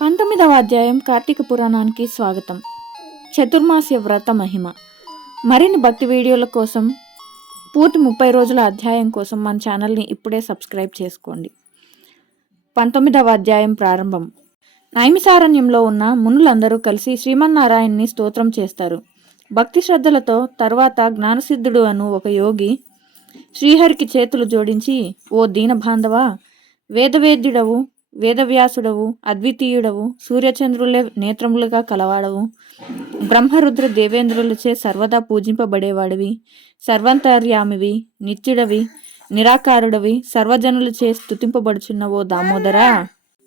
పంతొమ్మిదవ అధ్యాయం కార్తీక పురాణానికి స్వాగతం. చతుర్మాస్య వ్రత మహిమ. మరిన్ని భక్తి వీడియోల కోసం పూర్తి ముప్పై రోజుల అధ్యాయం కోసం మన ఛానల్ని ఇప్పుడే సబ్స్క్రైబ్ చేసుకోండి. పంతొమ్మిదవ అధ్యాయం ప్రారంభం. నైమిసారణ్యంలో ఉన్న మునులందరూ కలిసి శ్రీమన్నారాయణ్ని స్తోత్రం చేస్తారు. భక్తి శ్రద్ధలతో తర్వాత జ్ఞానసిద్ధుడు అను ఒక యోగి శ్రీహరికి చేతులు జోడించి ఓ దీనబాంధవా వేదవేద్యుడవు వేదవ్యాసుడవు అద్వితీయుడవు సూర్యచంద్రులే నేత్రములుగా కలవాడవు. బ్రహ్మరుద్ర దేవేంద్రులచే సర్వదా పూజింపబడేవాడివి. సర్వంతర్యామివి నిత్యుడవి నిరాకారుడవి సర్వజనులచే స్తుతింపబడుచున్నవో దామోదరా!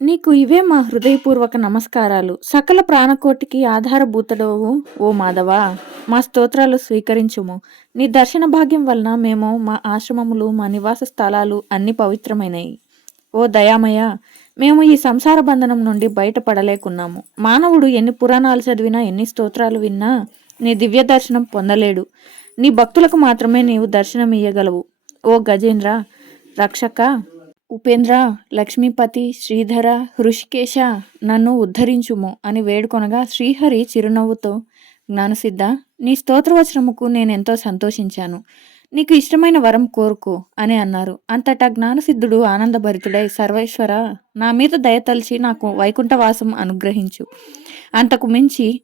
నీకు ఇవే మా హృదయపూర్వక నమస్కారాలు. సకల ప్రాణకోటికి ఆధారభూతుడవు ఓ మాధవా! మా స్తోత్రాలు స్వీకరించుము. నీ దర్శన భాగ్యం వలన మేము మా ఆశ్రమములు మా నివాస స్థలాలు అన్ని పవిత్రమైనవి ఓ దయామయ మేము ఈ సంసార బంధనం నుండి బయటపడలేకున్నాము. మానవుడు ఎన్ని పురాణాలు చదివినా ఎన్ని స్తోత్రాలు విన్నా నీ దివ్య దర్శనం పొందలేడు. నీ భక్తులకు మాత్రమే నీవు దర్శనం ఇయ్యగలవు. ఓ గజేంద్ర రక్షక ఉపేంద్ర లక్ష్మీపతి శ్రీధర హృషికేశ నన్ను ఉద్ధరించుము అని వేడుకొనగా శ్రీహరి చిరునవ్వుతో జ్ఞానసిద్ధ నీ స్తోత్రవచనముకు నేనెంతో సంతోషించాను. నీకు ఇష్టమైన వరం కోరుకో అని అన్నారు. అంతటా జ్ఞానసిద్ధుడు ఆనందభరితుడై సర్వేశ్వర నా మీద దయతలిచి నాకు వైకుంఠవాసం అనుగ్రహించు. అంతకు మించి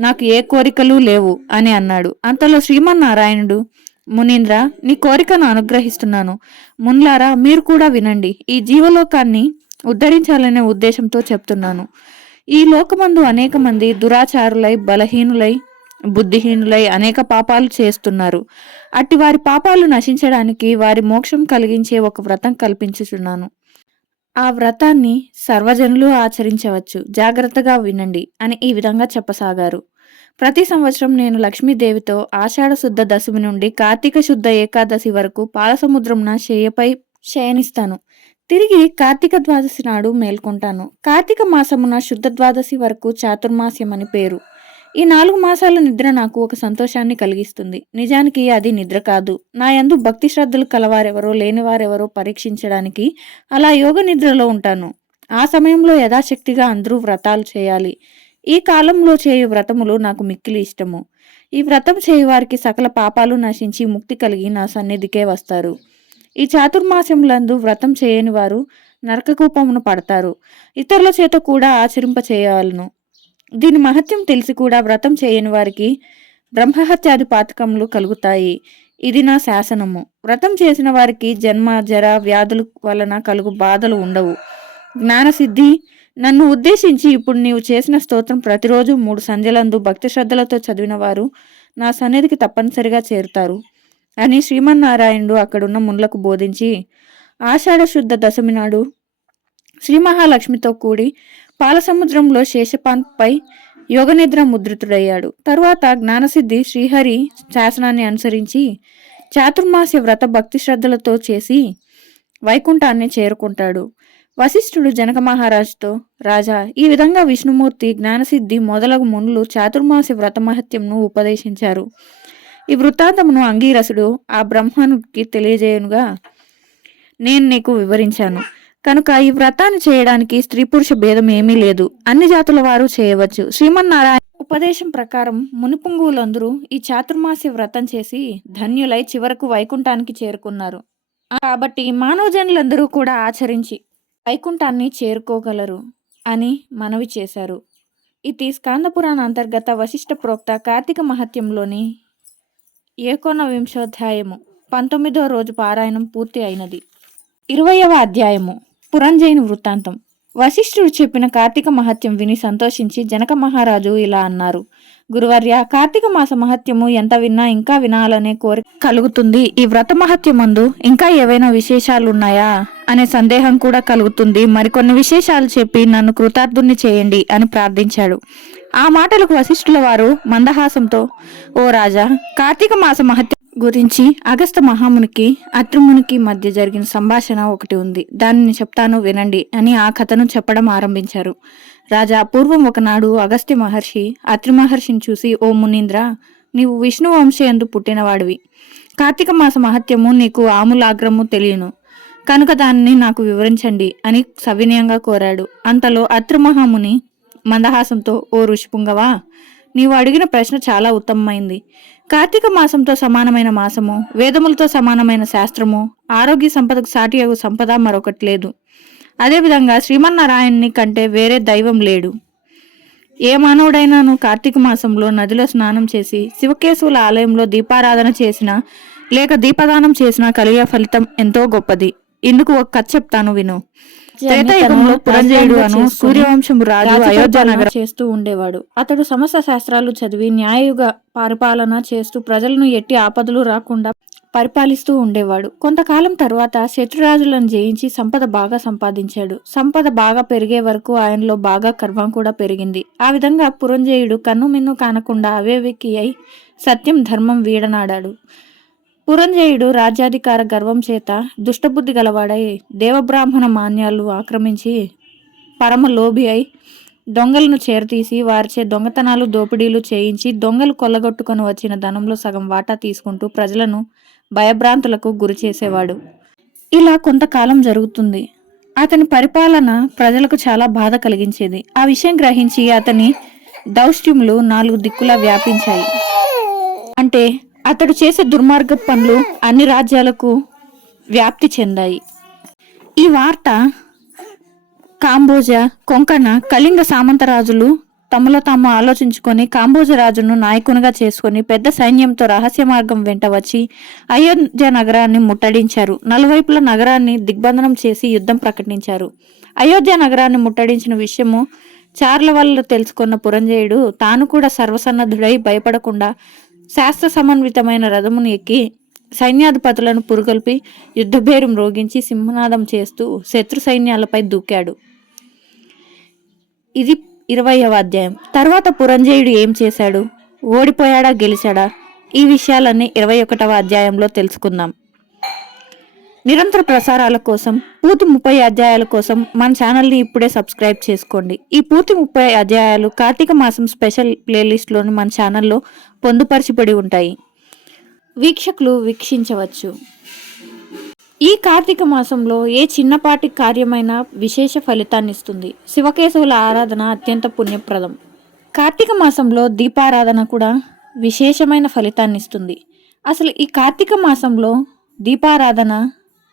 నాకు ఏ కోరికలు లేవు అని అన్నాడు. అంతలో శ్రీమన్నారాయణుడు మునీంద్ర నీ కోరికను అనుగ్రహిస్తున్నాను. మున్లారా మీరు కూడా వినండి. ఈ జీవలోకాన్ని ఉద్ధరించాలనే ఉద్దేశంతో చెప్తున్నాను. ఈ లోకమందు అనేక మంది దురాచారులై బలహీనులై బుద్ధిహీనులై అనేక పాపాలు చేస్తున్నారు. అట్టి వారి పాపాలు నశించడానికి వారి మోక్షం కలిగించే ఒక వ్రతం కల్పించుచున్నాను. ఆ వ్రతాన్ని సర్వజనులు ఆచరించవచ్చు. జాగ్రత్తగా వినండి అని ఈ విధంగా చెప్పసాగారు. ప్రతి సంవత్సరం నేను లక్ష్మీదేవితో ఆషాఢ శుద్ధ దశమి నుండి కార్తీక శుద్ధ ఏకాదశి వరకు పాలసముద్రంన శయ్యపై శయనిస్తాను. తిరిగి కార్తీక ద్వాదశి నాడు మేల్కొంటాను. కార్తీక మాసమున శుద్ధ ద్వాదశి వరకు చాతుర్మాస్యం అని పేరు. ఈ నాలుగు మాసాల నిద్ర నాకు ఒక సంతోషాన్ని కలిగిస్తుంది. నిజానికి అది నిద్ర కాదు. నా యందు భక్తి శ్రద్ధలు కలవారెవరో లేనివారెవరో పరీక్షించడానికి అలా యోగ నిద్రలో ఉంటాను. ఆ సమయంలో యథాశక్తిగా అందరూ వ్రతాలు చేయాలి. ఈ కాలంలో చేయు వ్రతములు నాకు మిక్కిలి ఇష్టము. ఈ వ్రతం చేయువారికి సకల పాపాలు నశించి ముక్తి కలిగి నా సన్నిధికే వస్తారు. ఈ చాతుర్మాసములందు వ్రతం చేయని వారు నరకకూపమును పడతారు. ఇతరుల చేత కూడా ఆచరింప చేయవలను దీని మహత్యం తెలిసి కూడా వ్రతం చేయని వారికి బ్రహ్మహత్యాది పాతకములు కలుగుతాయి. ఇది నా శాసనము. వ్రతం చేసిన వారికి జన్మ జర వ్యాధుల వలన కలుగు బాధలు ఉండవు. జ్ఞానసిద్ధి. నన్ను ఉద్దేశించి ఇప్పుడు నీవు చేసిన స్తోత్రం ప్రతిరోజు మూడు సంధ్యలందు భక్తి శ్రద్ధలతో చదివిన వారు నా సన్నిధికి తప్పనిసరిగా చేరుతారు. అని శ్రీమన్నారాయణుడు అక్కడున్న మున్లకు బోధించి ఆషాఢ శుద్ధ దశమి నాడు శ్రీ మహాలక్ష్మితో కూడి పాలసముద్రంలో శేషపాన్పై యోగనిద్ర ముద్రితుడయ్యాడు. తరువాత జ్ఞానసిద్ధి శ్రీహరి శాసనాన్ని అనుసరించి చాతుర్మాస్య వ్రత భక్తి శ్రద్ధలతో చేసి వైకుంఠాన్ని చేరుకుంటాడు. వశిష్ఠుడు జనక మహారాజుతో రాజా ఈ విధంగా విష్ణుమూర్తి జ్ఞానసిద్ధి మొదలగు మునులు చాతుర్మాస వ్రత మహత్యంను ఉపదేశించారు. ఈ వృత్తాంతమును అంగీరసుడు ఆ బ్రహ్మనుడికి తెలియజేయనుగా నేను నీకు వివరించాను. కనుక ఈ వ్రతాన్ని చేయడానికి స్త్రీ పురుష భేదం ఏమీ లేదు. అన్ని జాతుల వారు చేయవచ్చు. శ్రీమన్నారాయణ ఉపదేశం ప్రకారం మునిపుంగువులందరూ ఈ చాతుర్మాసి వ్రతం చేసి ధన్యులై చివరకు వైకుంఠానికి చేరుకున్నారు. కాబట్టి మానవజనులందరూ కూడా ఆచరించి వైకుంఠాన్ని చేరుకోగలరు అని మనవి చేశారు. ఇది స్కాందపురాణ అంతర్గత వశిష్ఠ ప్రోక్త కార్తీక మహత్యంలోని ఏకోనవింశోధ్యాయము పంతొమ్మిదో రోజు పారాయణం పూర్తి అయినది. ఇరవయవ అధ్యాయము. పురంజయుని వృత్తాంతం. వశిష్ఠుడు చెప్పిన కార్తీక మహత్యం విని సంతోషించి జనక మహారాజు ఇలా అన్నారు. గురువర్య కార్తీక మాస మహత్యము ఎంత విన్నా ఇంకా వినాలనే కోరిక కలుగుతుంది. ఈ వ్రత మహత్యమందు ఇంకా ఏవైనా విశేషాలు ఉన్నాయా అనే సందేహం కూడా కలుగుతుంది. మరికొన్ని విశేషాలు చెప్పి నన్ను కృతార్థుణ్ణి చేయండి అని ప్రార్థించాడు. ఆ మాటలకు వశిష్ఠుల వారు మందహాసంతో ఓ రాజా కార్తీక మాస మహత్యం గురించి అగస్త మహామునికి అత్రిమునికి మధ్య జరిగిన సంభాషణ ఒకటి ఉంది. దానిని చెప్తాను వినండి అని ఆ కథను చెప్పడం ఆరంభించారు. రాజా పూర్వం ఒకనాడు అగస్త్య మహర్షి అత్రి మహర్షిని చూసి ఓ మునీంద్ర నీవు విష్ణు వంశయందు పుట్టినవాడివి. కార్తీక మాస మహత్యము నీకు ఆములాగ్రము తెలియను. కనుక దానిని నాకు వివరించండి అని సవినయంగా కోరాడు. అంతలో అత్రిమహాముని మందహాసంతో ఓ ఋషిపుంగవా నీవు అడిగిన ప్రశ్న చాలా ఉత్తమమైంది. కార్తీక మాసంతో సమానమైన మాసము వేదములతో సమానమైన శాస్త్రము ఆరోగ్య సంపదకు సాటియగు సంపద మరొకటి లేదు. అదేవిధంగా శ్రీమన్నారాయణ్ణి కంటే వేరే దైవం లేడు. ఏ మానవుడైనాను కార్తీక మాసంలో నదిలో స్నానం చేసి శివకేశవుల ఆలయంలో దీపారాధన చేసినా లేక దీపదానం చేసినా కలిగే ఫలితం ఎంతో గొప్పది. ఇందుకు ఒక కథ చెప్తాను విను. త్రేతాయుగంలో పురంజయుడు అను సూర్యవంశము రాజు అయోధ్య నగరం చేస్తూ ఉండేవాడు. అతడు సమస్త శాస్త్రాలు చదివి న్యాయయుగ పరిపాలన చేస్తూ ప్రజలను ఎట్టి ఆపదలు రాకుండా పరిపాలిస్తూ ఉండేవాడు. కొంతకాలం తర్వాత శత్రురాజులను జయించి సంపద బాగా సంపాదించాడు. సంపద బాగా పెరిగే వరకు ఆయనలో బాగా గర్వం కూడా పెరిగింది. ఆ విధంగా పురంజయుడు కన్నుమిన్ను కానకుండా అవేవికి అయి సత్యం ధర్మం వీడనాడాడు. పురంజయుడు రాజ్యాధికార గర్వం చేత దుష్టబుద్ధి గలవాడై దేవబ్రాహ్మణ మాన్యాలు ఆక్రమించి పరమ లోభి అయి దొంగలను చేరతీసి వారిచే దొంగతనాలు దోపిడీలు చేయించి దొంగలు కొల్లగొట్టుకొని వచ్చిన ధనంలో సగం వాటా తీసుకుంటూ ప్రజలను భయభ్రాంతులకు గురి చేసేవాడు. ఇలా కొంతకాలం జరుగుతుంది. అతని పరిపాలన ప్రజలకు చాలా బాధ కలిగించేది. ఆ విషయం గ్రహించి అతని దౌష్ట్యములు నాలుగు దిక్కులా వ్యాపించాయి. అంటే అతడు చేసే దుర్మార్గ పనులు అన్ని రాజ్యాలకు వ్యాప్తి చెందాయి. ఈ వార్త కాంబోజ కొంకణ కళింగ సామంతరాజులు తమలో తాము ఆలోచించుకొని కాంబోజ రాజును నాయకునిగా చేసుకొని పెద్ద సైన్యంతో రహస్య మార్గం వెంట వచ్చి అయోధ్య నగరాన్ని ముట్టడించారు. నలువైపుల నగరాన్ని దిగ్బంధనం చేసి యుద్ధం ప్రకటించారు. అయోధ్య నగరాన్ని ముట్టడించిన విషయము చార్ల వల్ల తెలుసుకున్న పురంజయుడు తాను కూడా సర్వసన్నద్ధుడై భయపడకుండా శాస్త్ర సమన్వితమైన రథమును ఎక్కి సైన్యాధిపతులను పురుగొల్పి యుద్ధభేరం రోగించి సింహనాదం చేస్తూ శత్రు సైన్యాలపై దూకాడు. ఇది ఇరవయవ అధ్యాయం. తర్వాత పురంజయుడు ఏం చేశాడు? ఓడిపోయాడా? గెలిచాడా? ఈ విషయాలన్నీ ఇరవై ఒకటవ అధ్యాయంలో తెలుసుకుందాం. నిరంతర ప్రసారాల కోసం పూర్తి ముప్పై అధ్యాయాల కోసం మన ఛానల్ని ఇప్పుడే సబ్స్క్రైబ్ చేసుకోండి. ఈ పూర్తి ముప్పై అధ్యాయాలు కార్తీక మాసం స్పెషల్ ప్లేలిస్ట్లోని మన ఛానల్లో పొందుపరచబడి ఉంటాయి. వీక్షకులు వీక్షించవచ్చు. ఈ కార్తీక మాసంలో ఏ చిన్నపాటి కార్యమైన విశేష ఫలితాన్ని ఇస్తుంది. శివకేశవుల ఆరాధన అత్యంత పుణ్యప్రదం. కార్తీక మాసంలో దీపారాధన కూడా విశేషమైన ఫలితాన్ని ఇస్తుంది. అసలు ఈ కార్తీక మాసంలో దీపారాధన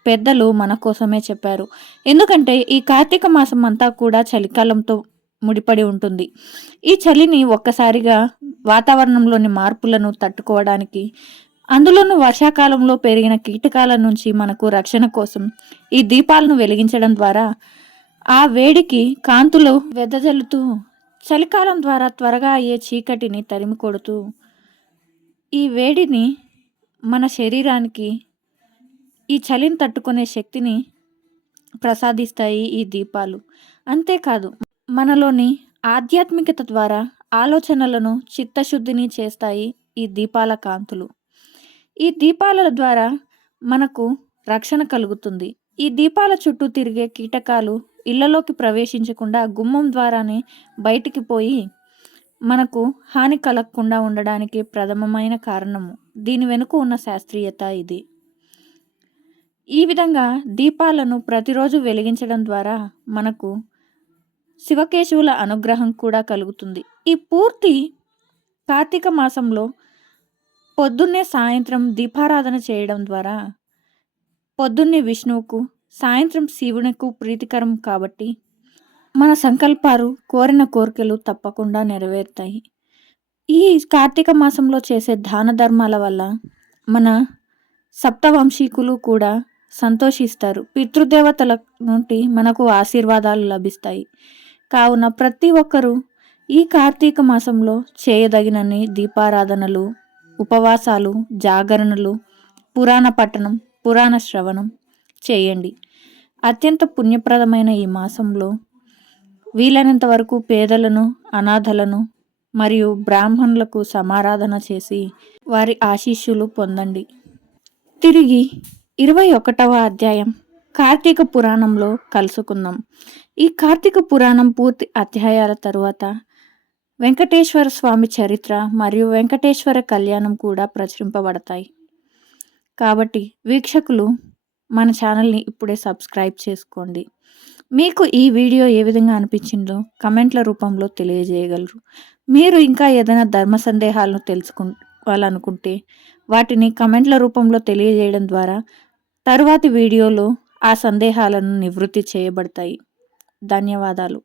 పెద్దలు మన కోసమే చెప్పారు. ఎందుకంటే ఈ కార్తీక మాసం అంతా కూడా చలికాలంతో ముడిపడి ఉంటుంది. ఈ చలిని ఒక్కసారిగా వాతావరణంలోని మార్పులను తట్టుకోవడానికి అందులోనూ వర్షాకాలంలో పెరిగిన కీటకాల నుంచి మనకు రక్షణ కోసం ఈ దీపాలను వెలిగించడం ద్వారా ఆ వేడికి కాంతులు వెదజల్లుతూ చలికాలం ద్వారా త్వరగా అయ్యే చీకటిని తరిమి కొడుతూ ఈ వేడిని మన శరీరానికి ఈ చలిని తట్టుకునే శక్తిని ప్రసాదిస్తాయి ఈ దీపాలు. అంతేకాదు మనలోని ఆధ్యాత్మికత ద్వారా ఆలోచనలను చిత్తశుద్ధిని చేస్తాయి ఈ దీపాల కాంతులు. ఈ దీపాల ద్వారా మనకు రక్షణ కలుగుతుంది. ఈ దీపాల చుట్టూ తిరిగే కీటకాలు ఇళ్ళలోకి ప్రవేశించకుండా గుమ్మం ద్వారానే బయటికి పోయి మనకు హాని కలగకుండా ఉండడానికి ప్రథమమైన కారణము. దీని వెనుక ఉన్న శాస్త్రీయత ఇది. ఈ విధంగా దీపాలను ప్రతిరోజు వెలిగించడం ద్వారా మనకు శివకేశవుల అనుగ్రహం కూడా కలుగుతుంది. ఈ పూర్తి కార్తీక మాసంలో పొద్దున్నే సాయంత్రం దీపారాధన చేయడం ద్వారా పొద్దున్నే విష్ణువుకు సాయంత్రం శివునికు ప్రీతికరం కాబట్టి మన సంకల్పాలు కోరిన కోరికలు తప్పకుండా నెరవేరుతాయి. ఈ కార్తీక మాసంలో చేసే దాన ధర్మాల వల్ల మన సప్తవంశీకులు కూడా సంతోషిస్తారు. పితృదేవతల నుండి మనకు ఆశీర్వాదాలు లభిస్తాయి. కావున ప్రతి ఒక్కరూ ఈ కార్తీక మాసంలో చేయదగినన్ని దీపారాధనలు ఉపవాసాలు జాగరణలు పురాణ పట్టణం పురాణ శ్రవణం చేయండి. అత్యంత పుణ్యప్రదమైన ఈ మాసంలో వీలైనంత వరకు పేదలను అనాథలను మరియు బ్రాహ్మణులకు సమారాధన చేసి వారి ఆశీస్సులు పొందండి. తిరిగి ఇరవై ఒకటవ అధ్యాయం కార్తీక పురాణంలో కలుసుకుందాం. ఈ కార్తీక పురాణం పూర్తి అధ్యాయాల తరువాత వెంకటేశ్వర స్వామి చరిత్ర మరియు వెంకటేశ్వర కళ్యాణం కూడా ప్రచురింపబడతాయి. కాబట్టి వీక్షకులు మన ఛానల్ని ఇప్పుడే సబ్స్క్రైబ్ చేసుకోండి. మీకు ఈ వీడియో ఏ విధంగా అనిపించిందో కమెంట్ల రూపంలో తెలియజేయగలరు. మీరు ఇంకా ఏదైనా ధర్మ సందేహాలను తెలుసుకోవాలనుకుంటే వాటిని కమెంట్ల రూపంలో తెలియజేయడం ద్వారా తరువాతి వీడియోలో ఆ సందేహాలను నివృత్తి చేయబడతాయి. ధన్యవాదాలు.